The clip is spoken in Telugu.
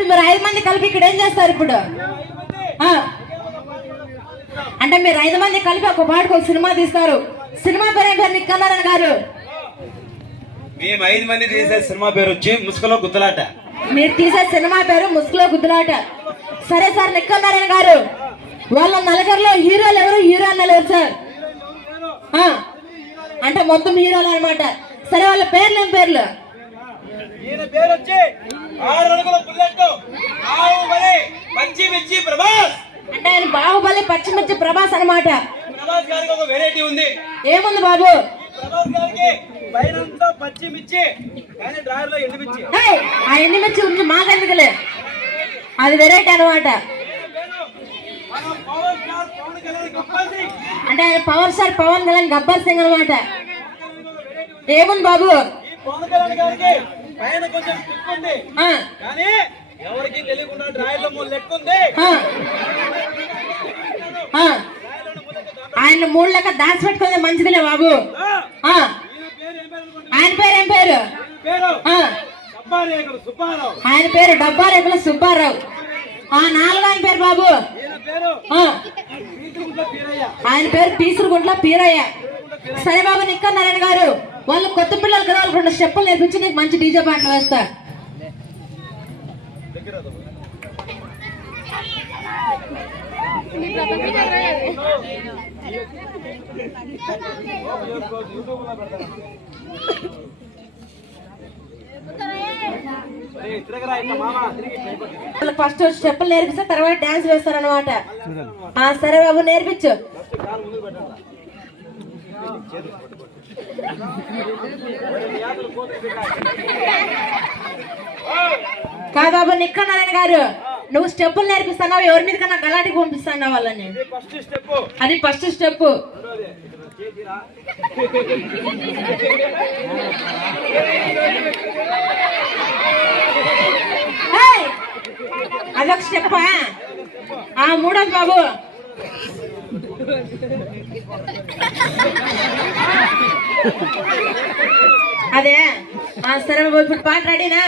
ఇప్పుడు మీరు 5 మంది కలిపి ఇక్కడ ఏం చేస్తారు ఇప్పుడు? అంటే మీరు 5 మంది కలిపి ఒక పాటకు ఒక సినిమా తీస్తారు. సినిమా పేరు ఏం పేరు నిక్కన్నారాయణ గారు? మేము 5 మంది తీసే సినిమా పేరు వచ్చి ముసుగులో గుద్దలాట. మీరు తీసే సినిమా పేరు ముసుగులో గుద్దలాట. సరే సార్ నిక్కన్నారాయణ గారు, వాళ్ళ నలుగురిలో హీరోలు ఎవరు, హీరోయిన్లు ఎవరు సార్? అంటే మొత్తం హీరోలు అనమాట. సరే వాళ్ళ పేర్లు ఏం పేర్లు? ఈయన పేరు వచ్చి 6 అడుగుల బుల్లెట్ బాహుబలి పచ్చిమిర్చి ప్రభాస్. అంటే ఆయన బాహుబలి పచ్చిమిర్చి ప్రభాస్ అనమాట. ప్రభాస్ గారికి ఒక వెరైటీ ఉంది. ఏముంది బాబు? ప్రభాస్ గారికి పైనంతా పచ్చిమిర్చి కానీ డ్రాయర్ లో ఎండుమిర్చి. ఆ ఎండుమిర్చి ఉంది మాకెందుకులే, అది వెరైటీ అనమాట. అంటే ఆయన పవర్ స్టార్ పవన్ కళ్యాణ్ గబ్బర్ సింగ్ అనమాట. ఏముంది బాబు? పవన్ కళ్యాణ్ గారికి పైన కొంచెం టిప్ ఉంది కానీ ఎవరికి తెలియకుండా డ్రాయర్ లో లెక్క ఉంది. ఆయన 3 లెక్క దాచి పెట్టుకుంటే మంచిదిలే బాబు. ఆయన పేరు ఏం పేరు? ఆయన పేరు డబ్బారేకుల సుబ్బారావు. 4వ ఆయన పేరు బాబు? ఆయన పేరు పీసురుగుంట్ల పీరయ్య. సరే బాబు నిక్కన్నారాయణ గారు, వాళ్ళు కొత్త పిల్లలు కదా, వాళ్ళు 2 స్టెప్పులు నేర్పించి నీకు మంచి డీజే పాటలు వేస్తా. ఫస్ట్ స్టెప్పులు నేర్పిస్తే తర్వాత డాన్స్ వేస్తారనమాట. సరే బాబు నేర్పించు. కాదు బాబు నిక్కన్నారాయణ గారు, నువ్వు స్టెప్పులు నేర్పిస్తున్నావు, ఎవరి మీద కన్నా గలాటికి పంపిస్తున్నావు వాళ్ళని. అది ఫస్ట్ స్టెప్. అదొక స్టెప్. 3వది బాబు. అదే సరే బాబు, ఇప్పుడు పాట రెడీనా?